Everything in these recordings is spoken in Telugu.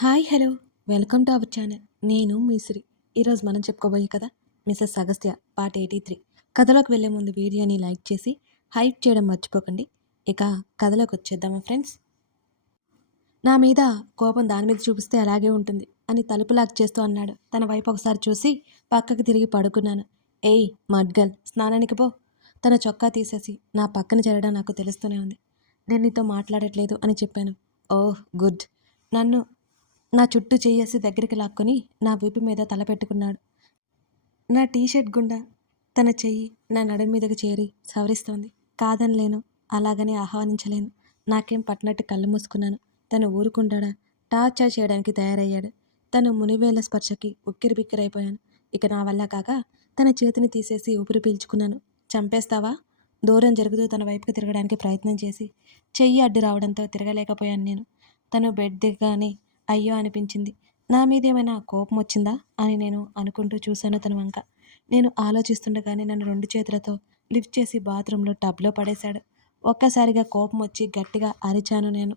Hi hello welcome to our channel. నేను మీశ్రీ. ఈరోజు మనం చెప్పుకోబోయే కథ మిసెస్ అగస్త్య పార్ట్ 83. కథలోకి వెళ్ళే ముందు వీడియోని లైక్ చేసి హైప్ చేయడం మర్చిపోకండి. ఇక కథలోకి వచ్చేద్దామా ఫ్రెండ్స్. నా మీద కోపం దాని మీద చూపిస్తే అలాగే ఉంటుంది అని తలుపు లాక్ చేస్తూ అన్నాడు. తన వైపు ఒకసారి చూసి పక్కకి తిరిగి పడుకున్నాను. ఏయ్ మడ్గల్, స్నానానికి పో. తన చొక్కా తీసేసి నా పక్కన చేరడం నాకు తెలుస్తూనే ఉంది. నేను నీతో మాట్లాడట్లేదు అని చెప్పాను. ఓహ్ గుడ్. నన్ను నా చుట్టూ చెయ్యేసి దగ్గరికి లాక్కొని నా వీపు మీద తల పెట్టుకున్నాడు. నా టీషర్ట్ గుండా తన చెయ్యి నా నడుం మీదకి చేరి సవరిస్తోంది. కాదనలేను, అలాగని ఆహ్వానించలేను. నాకేం పట్టినట్టు కళ్ళు మూసుకున్నాను. తను ఊరుకుంటాడా? టార్చర్ చేయడానికి తయారయ్యాడు. తను మునివేళ్ల స్పర్శకి ఉక్కిరిబిక్కిరైపోయాను. ఇక నా వల్ల కాక తన చేతిని తీసేసి ఊపిరి పీల్చుకున్నాను. చంపేస్తావా? దూరం జరుగుతూ తన వైపుకి తిరగడానికి ప్రయత్నం చేసి చెయ్యి అడ్డు రావడంతో తిరగలేకపోయాను నేను. తను బెడ్ దిగగానే అయ్యో అనిపించింది. నా మీదేమైనా కోపం వచ్చిందా అని నేను అనుకుంటూ చూశాను తన వంక. నేను ఆలోచిస్తుండగానే నన్ను 2 చేతులతో లిఫ్ట్ చేసి బాత్రూంలో టబ్లో పడేశాడు. ఒక్కసారిగా కోపం వచ్చి గట్టిగా అరిచాను నేను.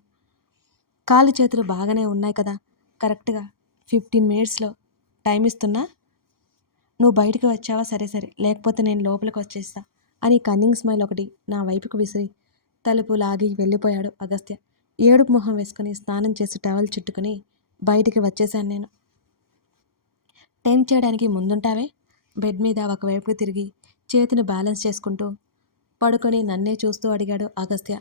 కాళ్ళు చేతులు బాగానే ఉన్నాయి కదా, కరెక్ట్గా 15 మినిట్స్లో టైం ఇస్తున్నా, నువ్వు బయటికి వచ్చావా సరే సరే, లేకపోతే నేను లోపలికి వచ్చేస్తా అని కన్నింగ్ స్మైల్ ఒకటి నా వైపుకు విసిరి తలుపు లాగి వెళ్ళిపోయాడు అగస్త్య. ఏడుపు మొహం వేసుకుని స్నానం చేసి టవల్ చుట్టుకుని బయటికి వచ్చేశాను నేను. టెంప్ చేయడానికి ముందుంటావే. బెడ్ మీద ఒకవైపుకి తిరిగి చేతిని బ్యాలెన్స్ చేసుకుంటూ పడుకొని నన్నే చూస్తూ అడిగాడు అగస్త్య.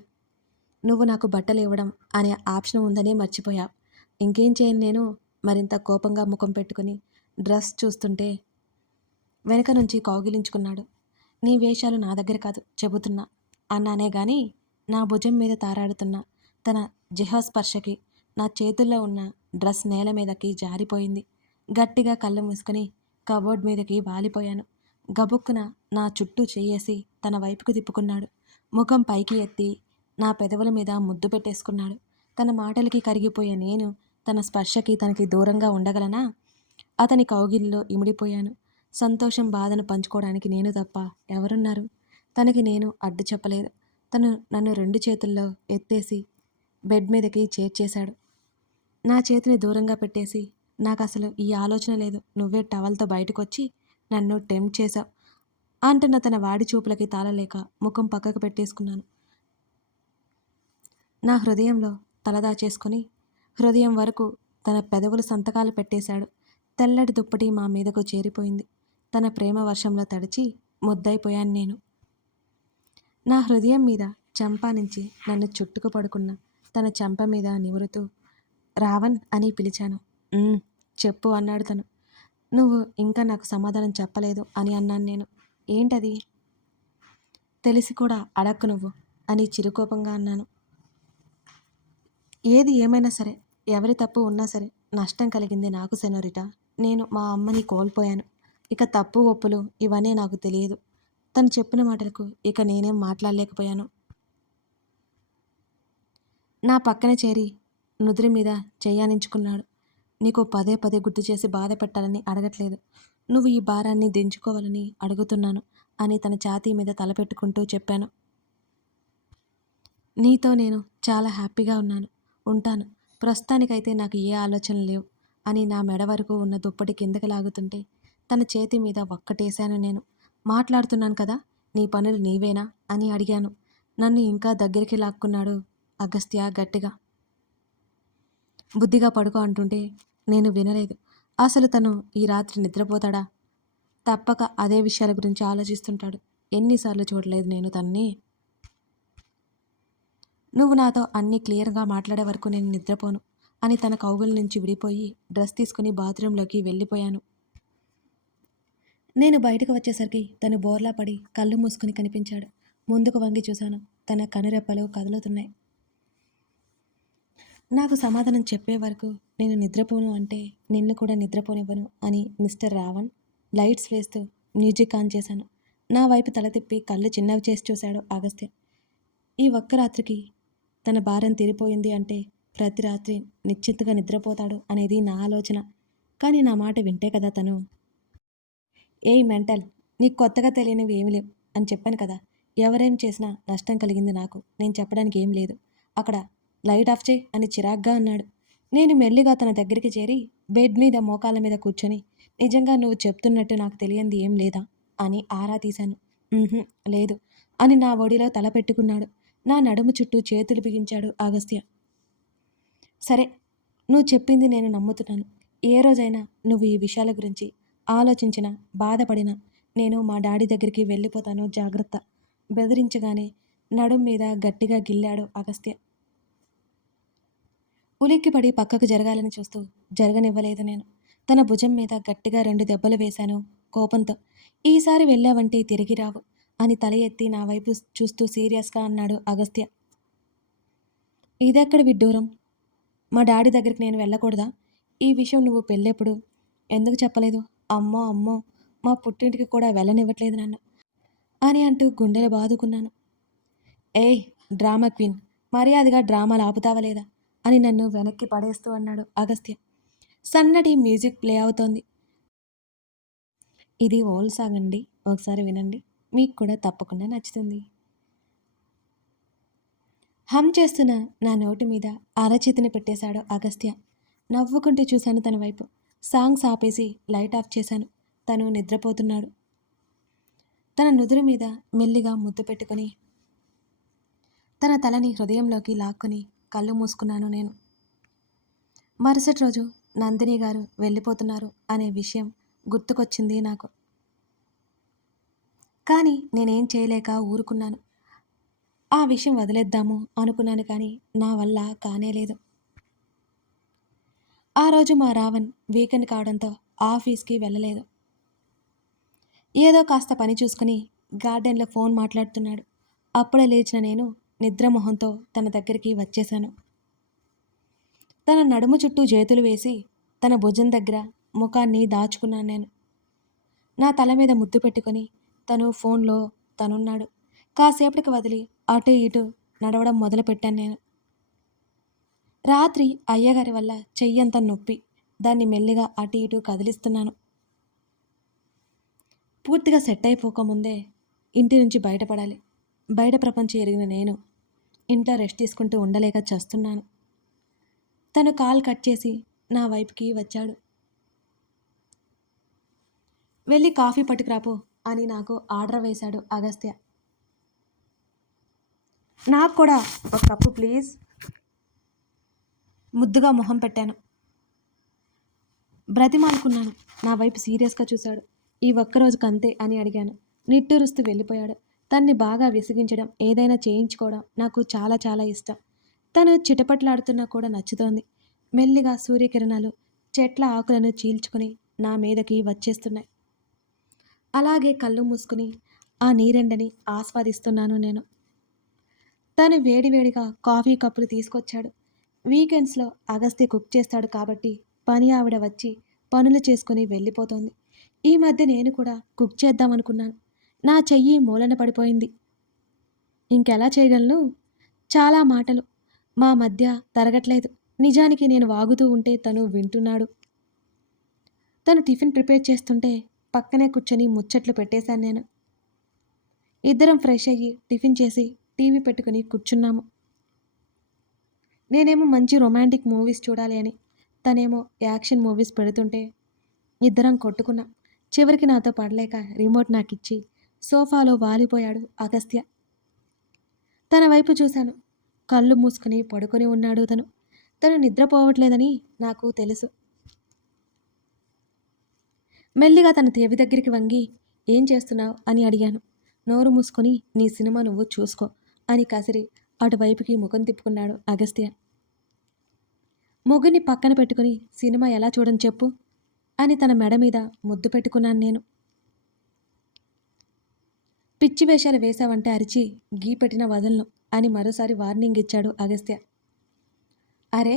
నువ్వు నాకు బట్టలు ఇవ్వడం అనే ఆప్షన్ ఉందనే మర్చిపోయా. ఇంకేం చేయను నేను. మరింత కోపంగా ముఖం పెట్టుకుని డ్రెస్ చూస్తుంటే వెనక నుంచి కౌగిలించుకున్నాడు. నీ వేషాలు నా దగ్గర కాదు చెబుతున్నా అన్నానే గాని నా భుజం మీద తారాడుతున్న తన జిహస్పర్శకి నా చేతుల్లో ఉన్న డ్రెస్ నేల మీదకి జారిపోయింది. గట్టిగా కళ్ళు మూసుకొని కబోర్డ్ మీదకి వాలిపోయాను. గబుక్కున నా చుట్టూ చెయ్యేసి తన వైపుకు తిప్పుకున్నాడు. ముఖం పైకి ఎత్తి నా పెదవుల మీద ముద్దు పెట్టేసుకున్నాడు. తన మాటలకి కరిగిపోయే నేను తన స్పర్శకి తనకి దూరంగా ఉండగలనా? అతని కౌగిలిలో ఇమిడిపోయాను. సంతోషం బాధను పంచుకోవడానికి నేను తప్ప ఎవరున్నారు? తనకి నేను అడ్డు చెప్పలేదు. తను నన్ను 2 చేతుల్లో ఎత్తేసి బెడ్ మీదకి చేర్చేశాడు. నా చేతిని దూరంగా పెట్టేసి, నాకు అసలు ఈ ఆలోచన లేదు, నువ్వే టవల్తో బయటకొచ్చి నన్ను టెంప్ట్ చేశావు అంటున్న తన వాడి చూపులకి తాళలేక ముఖం పక్కకు పెట్టేసుకున్నాను. నా హృదయంలో తలదాచేసుకొని హృదయం వరకు తన పెదవులు సంతకాలు పెట్టేశాడు. తెల్లటి దుప్పటి మా మీదకు చేరిపోయింది. తన ప్రేమ వర్షంలో తడిచి ముద్దైపోయాను నేను. నా హృదయం మీద చెంప నుంచి నన్ను చుట్టుకు పడుకున్న తన చెంప మీద నిమురుతూ రావణ్ అని పిలిచాను. చెప్పు అన్నాడు తను. నువ్వు ఇంకా నాకు సమాధానం చెప్పలేదు అని అన్నాను నేను. ఏంటది? తెలిసి కూడా అడక్కు నువ్వు అని చిరుకోపంగా అన్నాను. ఏది ఏమైనా సరే, ఎవరి తప్పు ఉన్నా సరే, నష్టం కలిగింది నాకు సెనోరిటా. నేను మా అమ్మని కోల్పోయాను. ఇక తప్పు ఒప్పులు ఇవన్నీ నాకు తెలియదు. తను చెప్పిన మాటలకు ఇక నేనేం మాట్లాడలేకపోయాను. నా పక్కన చేరి నుదిరి మీద చెయ్యానించుకున్నాడు. నీకు పదే పదే గుర్తు చేసి బాధ పెట్టాలని అడగట్లేదు, నువ్వు ఈ భారాన్ని దించుకోవాలని అడుగుతున్నాను అని తన ఛాతీ మీద తలపెట్టుకుంటూ చెప్పాను. నీతో నేను చాలా హ్యాపీగా ఉన్నాను, ఉంటాను. ప్రస్తుతానికైతే నాకు ఏ ఆలోచనలు లేవు అని నా మెడ వరకు ఉన్న దుప్పటి కిందకి లాగుతుంటే తన చేతి మీద ఒక్కటేశాను నేను. మాట్లాడుతున్నాను కదా, నీ పనులు నీవేనా అని అడిగాను. నన్ను ఇంకా దగ్గరికి లాక్కున్నాడు అగస్త్య గట్టిగా. బుద్ధిగా పడుకో అంటుంటే నేను వినలేదు. అసలు తను ఈ రాత్రి నిద్రపోతాడా? తప్పక అదే విషయాల గురించి ఆలోచిస్తుంటాడు. ఎన్నిసార్లు చూడలేదు నేను తన్ని. నువ్వు నాతో అన్నీ క్లియర్గా మాట్లాడే వరకు నేను నిద్రపోను అని తన కౌగుల నుంచి విడిపోయి డ్రెస్ తీసుకుని బాత్రూంలోకి వెళ్ళిపోయాను. నేను బయటకు వచ్చేసరికి తను బోర్లా పడి కళ్ళు మూసుకుని కనిపించాడు. ముందుకు వంగి చూశాను. తన కనురెప్పలు కదులుతున్నాయి. నాకు సమాధానం చెప్పే వరకు నేను నిద్రపోను అంటే నిన్ను కూడా నిద్రపోనివ్వను అని మిస్టర్ రావణ్ లైట్స్ వేస్తూ మ్యూజిక్ ఆన్ చేశాను. నా వైపు తల తిప్పి కళ్ళు చిన్నవి చేసి చూశాడు అగస్త్య. ఈ ఒక్క రాత్రికి తన భారం తీరిపోయింది అంటే ప్రతి రాత్రి నిశ్చింతగా నిద్రపోతాడు అనేది నా ఆలోచన. కానీ నా మాట వింటే కదా తను. ఏయ్ మెంటల్, నీకు కొత్తగా తెలియనివి ఏమి లేవు అని చెప్పాను కదా. ఎవరేం చేసినా నష్టం కలిగింది నాకు, నేను చెప్పడానికి ఏం లేదు. అక్కడ లైట్ ఆఫ్ చేయి అని చిరాగ్గా అన్నాడు. నేను మెల్లిగా తన దగ్గరికి చేరి బెడ్ మీద మోకాళ్ళ మీద కూర్చొని, నిజంగా నువ్వు చెప్తున్నట్టు నాకు తెలియంది ఏం లేదా అని ఆరా తీశాను. "ఉహుం, లేదు" అని నా ఒడిలో తల పెట్టుకున్నాడు. నా నడుము చుట్టూ చేతులు బిగించాడు అగస్త్య. "సరే, నువ్వు చెప్పింది నేను నమ్ముతున్నాను. ఏ రోజైనా నువ్వు ఈ విషయాల గురించి ఆలోచించినా, బాధపడినా నేను మా డాడీ దగ్గరికి వెళ్ళిపోతాను, జాగ్రత్త" బెదిరించగానే నడుం మీద గట్టిగా గిల్లాడు అగస్త్య. ఉలిక్కిపడి పక్కకు జరగాలని చూస్తూ జరగనివ్వలేదు నేను. తన భుజం మీద గట్టిగా 2 దెబ్బలు వేశాను కోపంతో. "ఈసారి వెళ్ళావంటే తిరిగి రావు" అని తల ఎత్తి నా వైపు చూస్తూ సీరియస్‌గా అన్నాడు అగస్త్య. "ఇదెక్కడ విడ్డూరం? మా డాడీ దగ్గరికి నేను వెళ్ళకూడదా? ఈ విషయం నువ్వు పెళ్ళెప్పుడు ఎందుకు చెప్పలేదు? అమ్మో అమ్మో, మా పుట్టింటికి కూడా వెళ్ళనివ్వట్లేదు నన్ను" అని అంటూ గుండెలు బాదుకున్నాను. "ఏయ్ డ్రామా క్వీన్, మర్యాదగా డ్రామాలు ఆపుతావా లేదా" అని నన్ను వెనక్కి పడేస్తూ అన్నాడు అగస్త్య. సన్నటి మ్యూజిక్ ప్లే అవుతోంది. "ఇది ఓల్డ్ సాంగ్ అండి, ఒకసారి వినండి, మీకు కూడా తప్పకుండా నచ్చుతుంది" హమ్ చేస్తున్న నా నోటి మీద అరచేతిని పెట్టేశాడు అగస్త్య. నవ్వుకుంటూ చూశాను తన వైపు. సాంగ్స్ ఆపేసి లైట్ ఆఫ్ చేశాను. తను నిద్రపోతున్నాడు. తన నుదురు మీద మెల్లిగా ముద్దు పెట్టుకొని తన తలని హృదయంలోకి లాక్కొని కళ్ళు మూసుకున్నాను నేను. మరుసటి రోజు నందిని గారు వెళ్ళిపోతున్నారు అనే విషయం గుర్తుకొచ్చింది నాకు. కానీ నేనేం చేయలేక ఊరుకున్నాను. ఆ విషయం వదిలేద్దాము అనుకున్నాను, కానీ నా వల్ల కానేలేదు. ఆ రోజు మా రావణ్ వీకెండ్ కావడంతో ఆఫీస్కి వెళ్ళలేదు. ఏదో కాస్త పని చూసుకుని గార్డెన్లో ఫోన్ మాట్లాడుతున్నాడు. అప్పుడే లేచిన నేను నిద్రమొహంతో తన దగ్గరికి వచ్చేశాను. తన నడుము చుట్టూ చేతులు వేసి తన భుజం దగ్గర ముఖాన్ని దాచుకున్నాను నేను. నా తల మీద ముద్దు పెట్టుకొని తను ఫోన్లో తనున్నాడు. కాసేపటికి వదిలి అటు ఇటు నడవడం మొదలుపెట్టాను నేను. రాత్రి అయ్యగారి వల్ల చెయ్యంత నొప్పి, దాన్ని మెల్లిగా అటు ఇటు కదిలిస్తున్నాను. పూర్తిగా సెట్ అయిపోకముందే ఇంటి నుంచి బయటపడాలి. బయట ప్రపంచం ఎరిగిన నేను ఇంట్లో రెస్ట్ తీసుకుంటూ ఉండలేక చస్తున్నాను. తను కాల్ కట్ చేసి నా వైపుకి వచ్చాడు. "వెళ్ళి కాఫీ పట్టుకురాపో" అని నాకు ఆర్డర్ వేశాడు అగస్త్య. "నాకు కూడా ఒక కప్పు ప్లీజ్" ముద్దుగా మొహం పెట్టాను. బ్రతిమాలుకున్నాను. నా వైపు సీరియస్గా చూశాడు. "ఈ ఒక్కరోజుకు అంతే" అని అడిగాను. నిట్టూరుస్తూ వెళ్ళిపోయాడు. తన్ని బాగా విసిగించడం, ఏదైనా చేయించుకోవడం నాకు చాలా చాలా ఇష్టం. తను చిటపట్లాడుతున్నా కూడా నచ్చుతోంది. మెల్లిగా సూర్యకిరణాలు చెట్ల ఆకులను చీల్చుకొని నా మీదకి వచ్చేస్తున్నాయి. అలాగే కళ్ళు మూసుకుని ఆ నీరెండని ఆస్వాదిస్తున్నాను నేను. తను వేడివేడిగా కాఫీ కప్పులు తీసుకొచ్చాడు. వీకెండ్స్లో అగస్త్య కుక్ చేస్తాడు కాబట్టి పని ఆవిడ వచ్చి పనులు చేసుకుని వెళ్ళిపోతోంది. ఈ మధ్య నేను కూడా కుక్ చేద్దామనుకున్నాను. నా చెయ్యి మూలన పడిపోయింది. ఇంకెలా చేయగలను? చాలా మాటలు మా మధ్య తరగట్లేదు. నిజానికి నేను వాగుతూ ఉంటే తను వింటున్నాడు. తను టిఫిన్ ప్రిపేర్ చేస్తుంటే పక్కనే కూర్చొని ముచ్చట్లు పెట్టేశాను నేను. ఇద్దరం ఫ్రెష్ అయ్యి టిఫిన్ చేసి టీవీ పెట్టుకుని కూర్చున్నాము. నేనేమో మంచి రొమాంటిక్ మూవీస్ చూడాలి అని, తనేమో యాక్షన్ మూవీస్ పెడుతుంటే ఇద్దరం కొట్టుకున్నాం. చివరికి నాతో పడలేక రిమోట్ నాకిచ్చి సోఫాలో వాలిపోయాడు అగస్త్య. తన వైపు చూశాను. కళ్ళు మూసుకుని పడుకొని ఉన్నాడు తను. తను నిద్రపోవట్లేదని నాకు తెలుసు. మెల్లిగా తన చెవి దగ్గరికి వంగి "ఏం చేస్తున్నావు" అని అడిగాను. నోరు మూసుకొని "నీ సినిమా నువ్వు చూసుకో" అని కసిరి అటువైపుకి ముఖం తిప్పుకున్నాడు అగస్త్య. మొగుని పక్కన పెట్టుకుని "సినిమా ఎలా చూడని చెప్పు" అని తన మెడ మీద ముద్దు పెట్టుకున్నాను నేను. "పిచ్చి వేషాలు వేశావంటే అరిచి గీ పెట్టిన వదలను" అని మరోసారి వార్నింగ్ ఇచ్చాడు అగస్త్య. "అరే,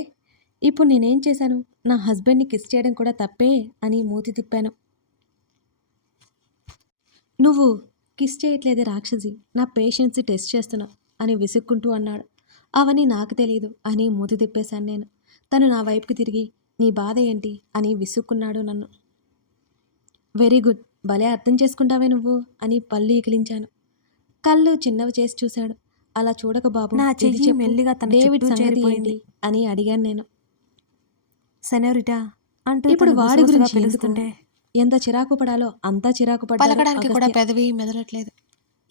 ఇప్పుడు నేనేం చేశాను? నా హస్బెండ్ని కిస్ చేయడం కూడా తప్పే" అని మూతి తిప్పాను. "నువ్వు కిస్ చేయట్లేదే రాక్షసి, నా పేషెన్సీ టెస్ట్ చేస్తున్నావు" అని విసుక్కుంటూ అన్నాడు. "అవన్నీ నాకు తెలీదు" అని మూతి తిప్పేశాను నేను. తను నా వైపుకి తిరిగి "నీ బాధ ఏంటి" అని విసుక్కున్నాడు నన్ను. "వెరీ గుడ్, భలే అర్థం చేసుకుంటావే నువ్వు" అని పళ్ళు ఈకిలించాను. కళ్ళు చిన్నవి చేసి చూశాడు. "అలా చూడక బాబు, నా ఇది చెయ్యి చెప్పు, మెల్లిగా తన డేవిడ్ చుట్టూ సంగతి ఏంటి" చేరిపోయింది. అని అడిగాను నేను. సెనోరిటా అంటూ ఇప్పుడు తను వాడి గుసగుసగా గురించి పిలుస్తుంటే ఎంత చిరాకు పడాలో అంతా చిరాకు పడ్డారు పలకడానికి కూడా అగస్త్య. పెదవి మెదలట్లేదు.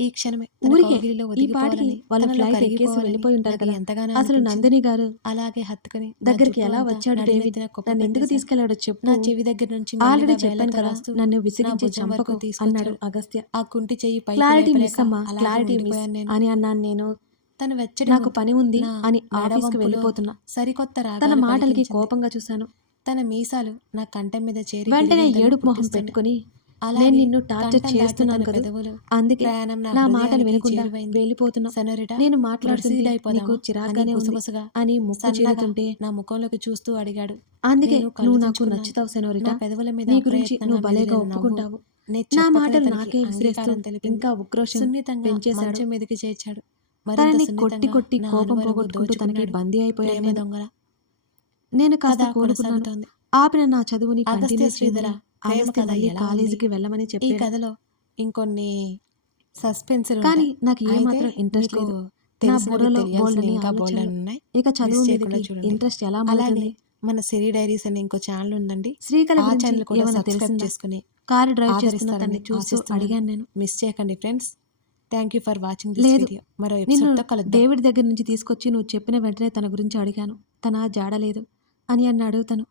ఈ క్షణమే తన ఊరికే కౌగిలిలో ఈ పాటికి ఒదిగిపోవాలని, వాళ్ళు తనలో ఫ్లైట్ ఎక్కేసి కరిగిపోవాలని వెళ్ళిపోయి ఉంటారు నాకు కదా. ఎంతగానో అసలు అనిపించింది. నందిని గారు అలాగే హత్తుకుని నా దగ్గరికి జుట్టు ఎలా అంతా వచ్చాడు డేవిడ్? నడినెత్తిన కుప్ప నన్ను ఎందుకు పెట్టేశాడు. తీసుకెళ్లాడో నా చెప్పు. చెవి దగ్గర నుంచి ఆల్రెడీ మెల్లిగా చెప్పాను వేళ్లతో కదా, రాస్తూ నన్ను నా విసిగించి భుజం చంపకు వరకు అన్నాడు తీసుకొచ్చాడు. అగస్త్య. ఆ కుంటి చెయ్యి పైకి క్లారిటీ మిస్ లేపలేక అమ్మా, అలాగే క్లారిటీ మిస్ ఉండిపోయాను నేను. అని అన్నాను నేను. తన వెచ్చడి నాకు ముద్దు పని ఉంది నా అని ఆఫీస్కి మెడవంపులో వెళ్ళిపోతున్నా. సరికొత్త తన రాగాలు మాటలకి పలికించింది. కోపంగా చూశాను. తన మీసాలు నా కంఠం మీద చేరి వెంటనే గిలిగింతలు ఏడుపు మొహం పుట్టిస్తున్నాయి. పెట్టుకుని, నేను అలాగే నిన్ను టార్చర్ కంఠం దాటిన చేస్తున్నాను తన కదూ, పెదవులు అందుకే ప్రయాణం నా నా మాటలు హృదయానికి వినకుండా చేరువైంది. వెళ్ళిపోతున్నావు. సెనోరిటా, నేను మాట్లాడుతుంటే ప్రొసీడ్ నీకు అయిపోదామా అని చిరాగ్గానే ఉంది గుసగుసగా అని ముక్కు సన్నగా చీరుతుంటే, నా ముఖంలోకి చూస్తూ అడిగాడు. అందుకే నేను కళ్ళు నువ్వు నాకు దించుకున్నాను. నచ్చుతావు నా సెనోరిటా. పెదవుల మీద నీ గురించి అప్రయత్నంగా నువ్వు భలేగా మెదిలిన నవ్వు ఒప్పుకుంటావు. నేను నా చెప్పకనే మాటలు తనకి నాకే విసిరేస్తూ అంగీకారం తెలిపింది. ఇంకా ఉక్రోషం సున్నితంగా పెంచేశాడు. మంచం మీదకి చేర్చాడు. మరింత తనని కొట్టి సున్నితంగా కొట్టి నా కోపం అనువనువు పోగొట్టుకుంటూ తనకి దోచుకున్నాడు. బందీ అయిపోయాను ప్రేమ నేను. దొంగల నేను కాస్త కథ కోలుకున్నాను. కొనసాగుతోంది. ఆపిన నా చదువుని అగస్త్య కంటిన్యూ శ్రీధర చేయమని ప్రేమ అగస్త్య కథ మళ్ళీ ఎలా ఉంది? కాలేజీకి వెళ్ళమని ఈ చెప్పాడు. కథలో ఇంకొన్ని సస్పెన్సులు కానీ ఉంటాయి. నాకు అయితే ఏమాత్రం ఇంట్రెస్ట్ మీకు లేదు. నా తెలిసినవి బుర్రలో తెలియాల్సినవి బోల్డన్ని ఇంకా ఆలోచనలు. బోల్డన్ని ఉన్నాయి. ఇక చదువు మిస్ మీదకి చేయకుండా చూడండి. ఇంట్రెస్ట్ ఎలా అలాగే మళ్ళుతుంది? మన సిరి డైరీస్ అనే ఇంకో ఛానల్ ఉందండి. శ్రీకళ ఆ గురించి ఛానల్ కూడా ఏమైనా సబ్స్క్రైబ్ తెలిసిందా? చేసుకుని కారు డ్రైవ్ చేస్తున్న ఆదరిస్తారని తన్ని చూస్తూ ఆశిస్తున్నాను. అడిగాను నేను. మిస్ చేయకండి friends. Thank you for watching this లేదు, వీడియో. మరో నిన్ను ఎపిసోడ్తో కలుద్దాం. డేవిడ్ దగ్గర నుంచి తీసుకొచ్చి నువ్వు చెప్పిన వెంటనే తన గురించి అడిగాను. తన జాడలేదు అని అన్నాడు తను.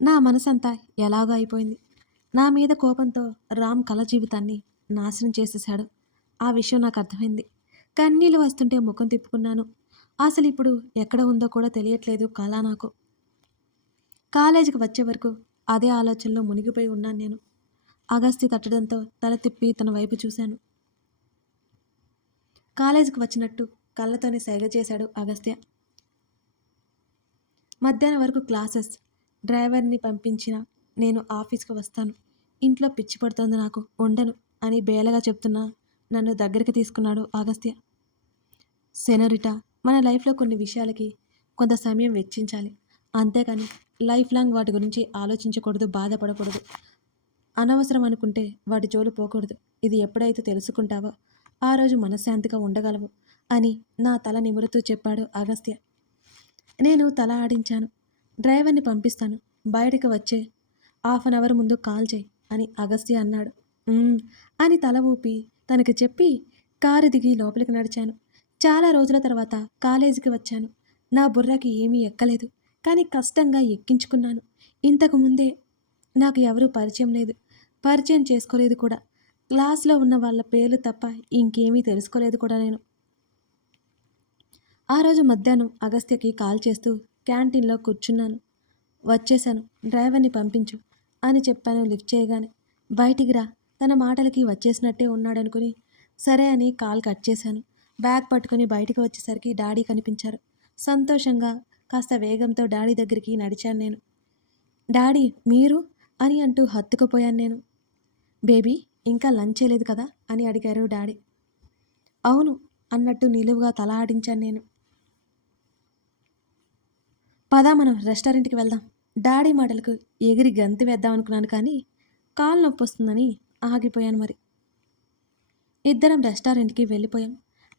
నా మనసంతా ఎలాగో అయిపోయింది. నా మీద కోపంతో రామ్ కళ జీవితాన్ని నాశనం చేసేశాడు. ఆ విషయం నాకు అర్థమైంది. కన్నీళ్ళు వస్తుంటే ముఖం తిప్పుకున్నాను. అసలు ఇప్పుడు ఎక్కడ ఉందో కూడా తెలియట్లేదు కళ నాకు. కాలేజీకి వచ్చే వరకు అదే ఆలోచనలో మునిగిపోయి ఉన్నాను నేను. అగస్త్య తట్టడంతో తల తిప్పి తన వైపు చూశాను. కాలేజీకి వచ్చినట్టు కళ్ళతోనే సైగ చేశాడు అగస్త్య. మధ్యాహ్నం వరకు క్లాసెస్. డ్రైవర్ని పంపించిన నేను ఆఫీస్కి వస్తాను. ఇంట్లో పిచ్చి పడుతోంది నాకు, ఉండను అని బేలగా చెప్తున్నా నన్ను దగ్గరికి తీసుకున్నాడు అగస్త్య. సెనోరిటా, మన లైఫ్లో కొన్ని విషయాలకి కొంత సమయం వెచ్చించాలి. అంతేకాని లైఫ్ లాంగ్ వాటి గురించి ఆలోచించకూడదు, బాధపడకూడదు. అనవసరం అనుకుంటే వాటి జోలు పోకూడదు. ఇది ఎప్పుడైతే తెలుసుకుంటావో ఆ రోజు మనశ్శాంతిగా ఉండగలవు అని నా తల నిమురుతూ చెప్పాడు అగస్త్య. నేను తల ఆడించాను. డ్రైవర్ని పంపిస్తాను, బయటకు వచ్చే 1/2 అవర్ ముందు కాల్ చేయి అని అగస్త్య అన్నాడు. అని తల ఊపి తనకి చెప్పి కారు దిగి లోపలికి నడిచాను. చాలా రోజుల తర్వాత కాలేజీకి వచ్చాను. నా బుర్రకి ఏమీ ఎక్కలేదు, కానీ కష్టంగా ఎక్కించుకున్నాను. ఇంతకు ముందే నాకు ఎవరూ పరిచయం లేదు, పరిచయం చేసుకోలేదు కూడా. క్లాస్లో ఉన్న వాళ్ళ పేర్లు తప్ప ఇంకేమీ తెలుసుకోలేదు కూడా నేను. ఆ రోజు మధ్యాహ్నం అగస్త్యకి కాల్ చేస్తూ క్యాంటీన్లో కూర్చున్నాను. వచ్చేశాను, డ్రైవర్ని పంపించు అని చెప్పాను లిఫ్ట్ చేయగానే. బయటికి రా, తన మాటలకి వచ్చేసినట్టే ఉన్నాడనుకుని సరే అని కాల్ కట్ చేశాను. బ్యాగ్ పట్టుకుని బయటికి వచ్చేసరికి డాడీ కనిపించారు. సంతోషంగా కాస్త వేగంతో డాడీ దగ్గరికి నడిచాను నేను. డాడీ మీరు అని అంటూ హత్తుకుపోయాను నేను. బేబీ, ఇంకా లంచ్ చేయలేదు కదా అని అడిగారు డాడీ. అవును అన్నట్టు నిలువుగా తల ఆడించాను నేను. పదా మనం రెస్టారెంట్కి వెళ్దాం. డాడీ మాటలకు ఎగిరి గంతి వేద్దాం అనుకున్నాను, కానీ కాలు నొప్పి వస్తుందని ఆగిపోయాను. మరి ఇద్దరం రెస్టారెంట్కి వెళ్ళిపోయాం.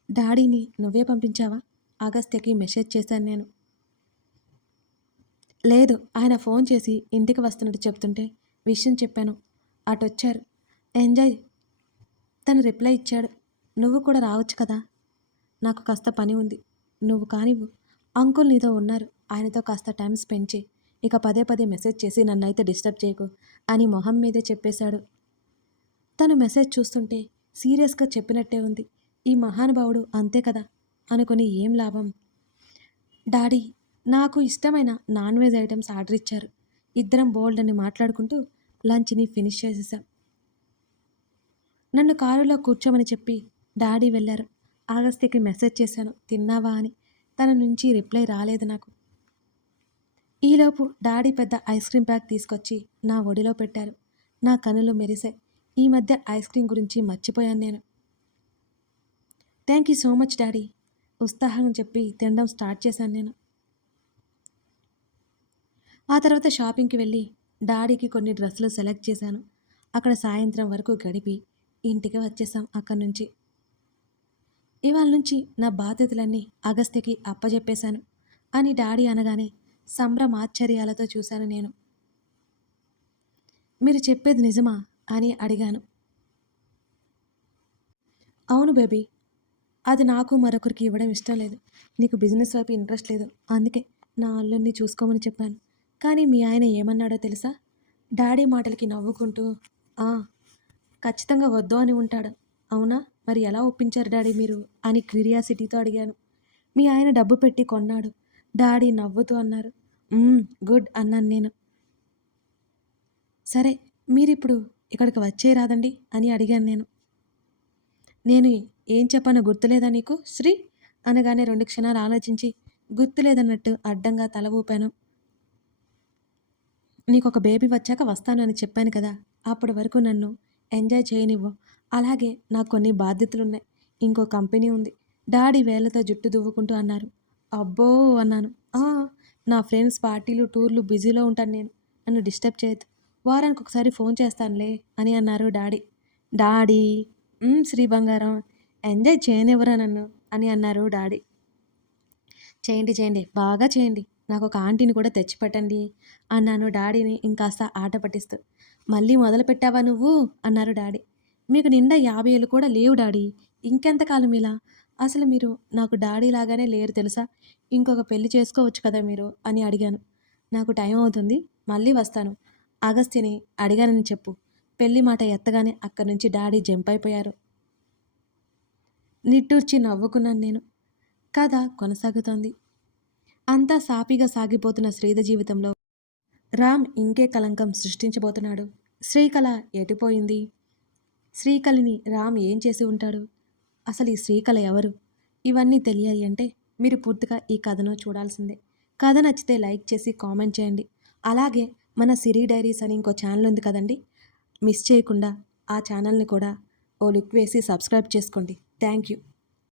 డాడీని నువ్వే పంపించావా? అగస్త్యకి మెసేజ్ చేశాను నేను. లేదు, ఆయన ఫోన్ చేసి ఇంటికి వస్తున్నట్టు చెప్తుంటే విషయం చెప్పాను. అటొచ్చారు, ఎంజాయ్. తను రిప్లై ఇచ్చాడు, నువ్వు కూడా రావచ్చు కదా, నాకు కాస్త పని ఉంది, నువ్వు కానివ్వు. అంకుల్ నీతో ఉన్నారు, ఆయనతో కాస్త టైం స్పెండ్ చేయి. ఇక పదే పదే మెసేజ్ చేసి నన్నైతే డిస్టర్బ్ చేయకు అని మొహం మీదే చెప్పేశాడు. తను మెసేజ్ చూస్తుంటే సీరియస్గా చెప్పినట్టే ఉంది. ఈ మహానుభావుడు అంతే కదా అనుకుని ఏం లాభం. డాడీ నాకు ఇష్టమైన నాన్ వెజ్ ఐటమ్స్ ఆర్డర్ ఇచ్చారు. ఇద్దరం బోల్డ్ అని మాట్లాడుకుంటూ లంచ్ని ఫినిష్ చేసేసాం. నన్ను కారులో కూర్చోమని చెప్పి డాడీ వెళ్ళారు. అగస్త్యకి మెసేజ్ చేశాను, తిన్నావా అని. తన నుంచి రిప్లై రాలేదు నాకు. ఈలోపు డాడీ పెద్ద ఐస్ క్రీమ్ ప్యాక్ తీసుకొచ్చి నా ఒడిలో పెట్టారు. నా కనులు మెరిశాయి. ఈ మధ్య ఐస్ క్రీమ్ గురించి మర్చిపోయాను నేను. Thank you so much daddy, ఉత్సాహం చెప్పి తినడం స్టార్ట్ చేశాను నేను. ఆ తర్వాత షాపింగ్కి వెళ్ళి డాడీకి కొన్ని డ్రెస్సులు సెలెక్ట్ చేశాను. అక్కడ సాయంత్రం వరకు గడిపి ఇంటికి వచ్చేసాం. అక్కడి నుంచి ఇవాళ నుంచి నా బాధ్యతలన్నీ అగస్త్యకి అప్పజెప్పేశాను అని డాడీ అనగానే సంభ్రమాశ్చర్యాలతో చూశాను నేను. మీరు చెప్పేది నిజమా అని అడిగాను. అవును బేబీ, అది నాకు మరొకరికి ఇవ్వడం ఇష్టం లేదు. నీకు బిజినెస్ వైపు ఇంట్రెస్ట్ లేదు. అందుకే నా అల్లుడిని చూసుకోమని చెప్పాను. కానీ మీ ఆయన ఏమన్నాడో తెలుసా? డాడీ మాటలకి నవ్వుకుంటూ, "ఆ, ఖచ్చితంగా వద్దు అని ఉంటాడు." అవునా? మరి ఎలా ఒప్పించారు డాడీ మీరు అని క్యూరియాసిటీతో అడిగాను. మీ ఆయన డబ్బు పెట్టి కొన్నాడు. డాడీ నవ్వుతూ అన్నారు. గుడ్ అన్నాను నేను. సరే, మీరిప్పుడు ఇక్కడికి వచ్చేయరాదండి అని అడిగాను నేను. నేను ఏం చెప్పానో గుర్తులేదా నీకు శ్రీ అనగానే 2 క్షణాలు ఆలోచించి గుర్తులేదన్నట్టు అడ్డంగా తల ఊపాను. నీకొక బేబీ వచ్చాక వస్తాను అని చెప్పాను కదా, అప్పటి వరకు నన్ను ఎంజాయ్ చేయనివ్వు. అలాగే నాకు కొన్ని బాధ్యతలున్నాయి. ఇంకో కంపెనీ ఉంది. డాడీ వేళ్ళతో జుట్టు దువ్వుకుంటూ అన్నారు. అబ్బో అన్నాను. "ఆ, నా ఫ్రెండ్స్ పార్టీలు టూర్లు బిజీలో ఉంటాను నేను. నన్ను డిస్టర్బ్ చేయొద్దు. వారానికి ఒకసారి ఫోన్ చేస్తానులే" అని అన్నారు డాడీ. డాడీ శ్రీ బంగారం, ఎంజాయ్ చేయనివ్వరా నన్ను అని అన్నారు డాడీ. చేయండి చేయండి, బాగా చేయండి. నాకు ఒక ఆంటీని కూడా తెచ్చిపెట్టండి అన్నాను డాడీని ఇంకాస్త ఆట పట్టిస్తూ. మళ్ళీ మొదలు పెట్టావా నువ్వు అన్నారు డాడీ. మీకు నిండా 50 ఏళ్ళు కూడా లేవు డాడీ. ఇంకెంతకాలం ఇలా? అసలు మీరు నాకు డాడీ లాగానే లేరు తెలుసా? ఇంకొక పెళ్లి చేసుకోవచ్చు కదా మీరు అని అడిగాను. నాకు టైం అవుతుంది, మళ్ళీ వస్తాను. అగస్త్యని అడిగానని చెప్పు. పెళ్లి మాట ఎత్తగానే అక్కడి నుంచి డాడీ జంప్ అయిపోయారు. నిట్టూర్చి నవ్వుకున్నాను నేను. కథ కొనసాగుతోంది. అంతా సాఫీగా సాగిపోతున్న శ్రీధ జీవితంలో రామ్ ఇంకే కలంకం సృష్టించబోతున్నాడు. శ్రీకళ ఎటుపోయింది? శ్రీకళని రామ్ ఏం చేసి ఉంటాడు? అసలు ఈ శ్రీకళ ఎవరు? ఇవన్నీ తెలియాలి అంటే మీరు పూర్తిగా ఈ కథను చూడాల్సిందే. కథ నచ్చితే లైక్ చేసి కామెంట్ చేయండి. అలాగే మన సిరీ డైరీస్ అని ఇంకో ఛానల్ ఉంది కదండి, మిస్ చేయకుండా ఆ ఛానల్ని కూడా ఓ లుక్ వేసి సబ్స్క్రైబ్ చేసుకోండి. Thank you.